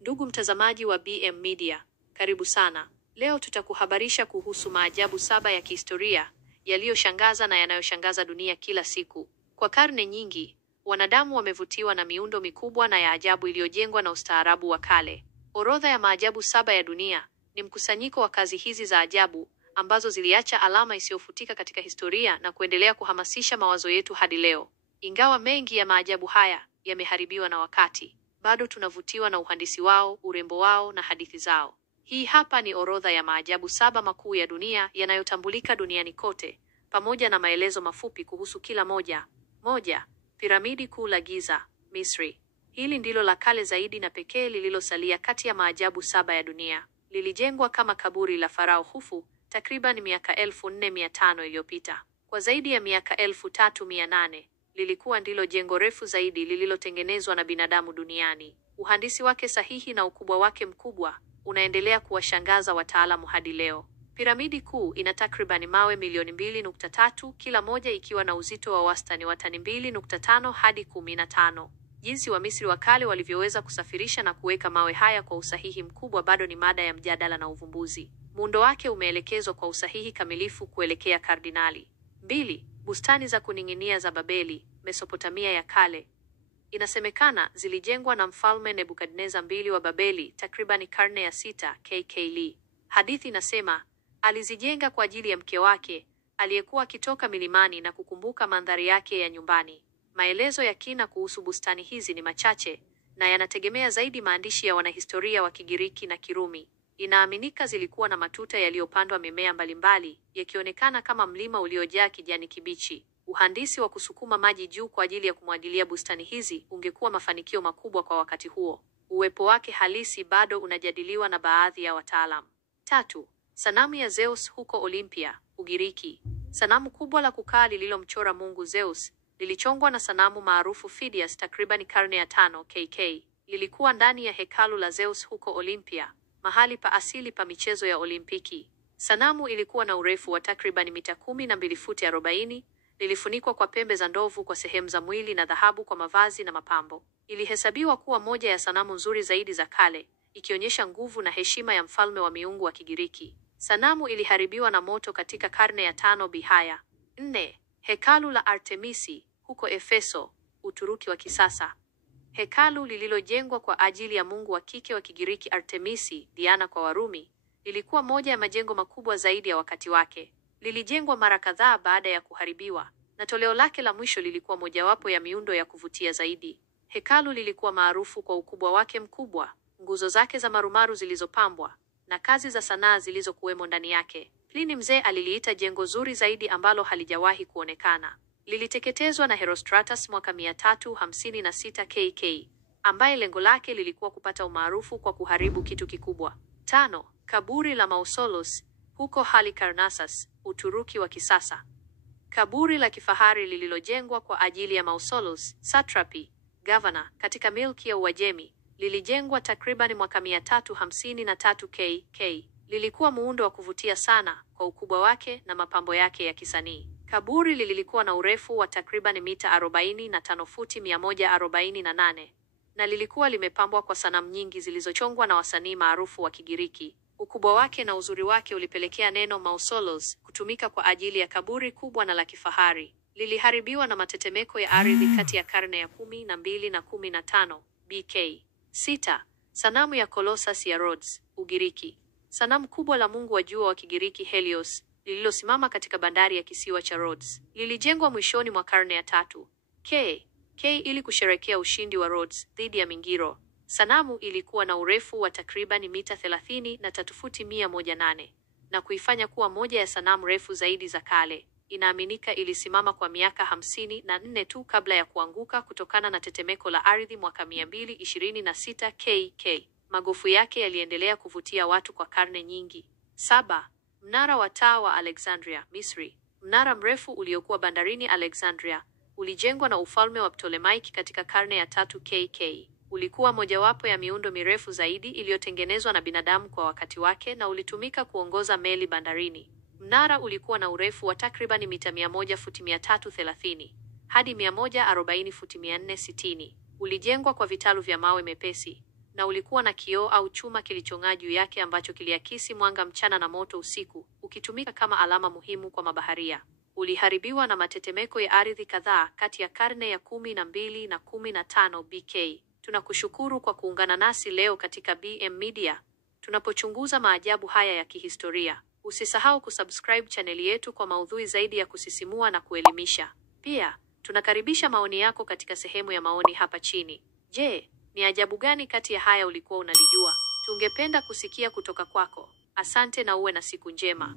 Ndugu mtazamaji wa BM Media, karibu sana. Leo tutakuhabarisha kuhusu maajabu 7 ya kihistoria yaliyoshangaza na yanayoshangaza dunia kila siku. Kwa karne nyingi, wanadamu wamevutiwa na miundo mikubwa na ya ajabu iliyojengwa na ustaarabu wa kale. Orodha ya maajabu 7 ya dunia ni mkusanyiko wa kazi hizi za ajabu ambazo ziliacha alama isiyofutika katika historia na kuendelea kuhamasisha mawazo yetu hadi leo. Ingawa mengi ya maajabu haya yameharibiwa na wakati, bado tunavutiwa na uhandisi wao, urembo wao na hadithi zao. Hii hapa ni orodha ya maajabu 7 makuu ya dunia yanayotambulika duniani kote, pamoja na maelezo mafupi kuhusu kila moja. Moja, piramidi kuu la Giza, Misri. Hili ndilo la kale zaidi na pekee lililosalia kati ya maajabu 7 ya dunia. Lilijengwa kama kaburi la Farao Khufu takriban miaka 4500 iliyopita. Kwa zaidi ya miaka 3800 lilikuwa ndilo jengo refu zaidi lililotengenezwa na binadamu duniani. Uhandisi wake sahihi na ukubwa wake mkubwa unaendelea kuwashangaza wataalamu hadi leo. Piramidi kuu ina takriban mawe milioni 2.3, kila moja ikiwa na uzito wa wastani wa tani 2.5 hadi 15. Jinsi Wamisri wa kale walivyoweza kusafirisha na kuweka mawe haya kwa usahihi mkubwa bado ni mada ya mjadala na uvumbuzi. Muundo wake umeelekezwa kwa usahihi kamilifu kuelekea kardinali. 2. Bustani za kuning'inia za Babeli, Mesopotamia ya kale. Inasemekana zilijengwa na Mfalme Nebukadneza II wa Babeli takriban karne ya 6 KK. Hadithi inasema alizijenga kwa ajili ya mke wake aliyekuwa akitoka milimani na kukumbuka mandhari yake ya nyumbani. Maelezo ya kina kuhusu bustani hizi ni machache na yanategemea zaidi maandishi ya wanahistoria wa Kigiriki na Kirumi. Inaaminika zilikuwa na matuta yaliyopandwa mimea mbalimbali, yakionekana kama mlima uliojaa kijani kibichi. Uhandisi wa kusukuma maji juu kwa ajili ya kumwagilia bustani hizi ungekuwa mafanikio makubwa kwa wakati huo. Uwepo wake halisi bado unajadiliwa na baadhi ya wataalamu. 3. Sanamu ya Zeus huko Olympia, Ugiriki. Sanamu kubwa la kukaa lililomchora mungu Zeus lilichongwa na sanamu maarufu Phidias takriban karne ya 5 KK. Lilikuwa ndani ya hekalu la Zeus huko Olympia, mahali pa asili pa michezo ya Olimpiki. Sanamu ilikuwa na urefu wa takriban mita 12 futi 40. Lilifunikwa kwa pembe za ndovu kwa sehemu za mwili na dhahabu kwa mavazi na mapambo. Ilihesabiwa kuwa moja ya sanamu nzuri zaidi za kale, ikionyesha nguvu na heshima ya mfalme wa miungu wa Kigiriki. Sanamu iliharibiwa na moto katika karne ya 5 Bihaya. 4. Hekalu la Artemisi huko Efeso, Uturuki wa kisasa. Hekalu lililojengwa kwa ajili ya mungu wa kike wa Kigiriki Artemisi, Diana kwa Warumi, lilikuwa moja ya majengo makubwa zaidi ya wakati wake. Lilijengwa mara kadhaa baada ya kuharibiwa, na toleo lake la mwisho lilikuwa mojawapo ya miundo ya kuvutia zaidi. Hekalu lilikuwa maarufu kwa ukubwa wake mkubwa, nguzo zake za marumaru zilizopambwa, na kazi za sanaa zilizokuwemo ndani yake. Pliny Mzee aliliita jengo zuri zaidi ambalo halijawahi kuonekana. Liliteketezwa na Herostratus mwaka 356 KK, ambaye lengo lake lilikuwa kupata umaarufu kwa kuharibu kitu kikubwa. 5. Kaburi la Mausolus huko Halikarnassus, Uturuki wa kisasa. Kaburi la kifahari lililojengwa kwa ajili ya Mausolus, satrapi, governor katika milki ya Uajemi, lilijengwa takriban mwaka 353 KK. Lilikuwa muundo wa kuvutia sana kwa ukubwa wake na mapambo yake ya kisanii. Kaburi lilikuwa na urefu wa takriban mita 45 futi 148 na lilikuwa limepambwa kwa sanamu nyingi zilizochongwa na wasanii maarufu wa Kigiriki. Ukubwa wake na uzuri wake ulipelekea neno Mausolos kutumika kwa ajili ya kaburi kubwa na la kifahari. Liliharibiwa na matetemeko ya ardhi kati ya karne ya 12 na 15 BK. 6. Sanamu ya Colossus ya Rhodes, Ugiriki. Sanamu kubwa la mungu wa jua wa Kigiriki Helios lililosimama katika bandari ya kisiwa cha Rhodes. Lilijengwa mwishoni mwa karne ya 3 KK ili kusherekea ushindi wa Rhodes dhidi ya Mingiro. Sanamu ilikuwa na urefu wa takriban mita 30 na 3 futi 108 na kuifanya kuwa moja ya sanamu refu zaidi za kale. Inaaminika ilisimama kwa miaka 54 tu kabla ya kuanguka kutokana na tetemeko la ardhi mwaka 226 KK. Magofu yake yaliendelea kuvutia watu kwa karne nyingi. 7. Mnara wa taa wa Alexandria, Misri. Mnara mrefu uliokuwa bandarini Alexandria ulijengwa na ufalme wa Ptolemaiki katika karne ya 3 KK. Ulikuwa mojawapo ya miundo mirefu zaidi iliyotengenezwa na binadamu kwa wakati wake na ulitumika kuongoza meli bandarini. Mnara ulikuwa na urefu wa takriban mita 100 futi 330 hadi 140 futi 460. Ulijengwa kwa vitalu vya mawe mepesi na ulikuwa na kioo au chuma kilichong'aa juu yake ambacho kiliakisi mwanga mchana na moto usiku, ukitumika kama alama muhimu kwa mabaharia. Uliharibiwa na matetemeko ya ardhi kadhaa kati ya karne ya 12 na 15 BK. Tunakushukuru kwa kuungana nasi leo katika BM Media tunapochunguza maajabu haya ya kihistoria. Usisahau kusubscribe chaneli yetu kwa maudhui zaidi ya kusisimua na kuelimisha. Pia, tunakaribisha maoni yako katika sehemu ya maoni hapa chini. Je, ni ajabu gani kati ya haya ulikuwa unalijua? Tungependa kusikia kutoka kwako. Asante na uwe na siku njema.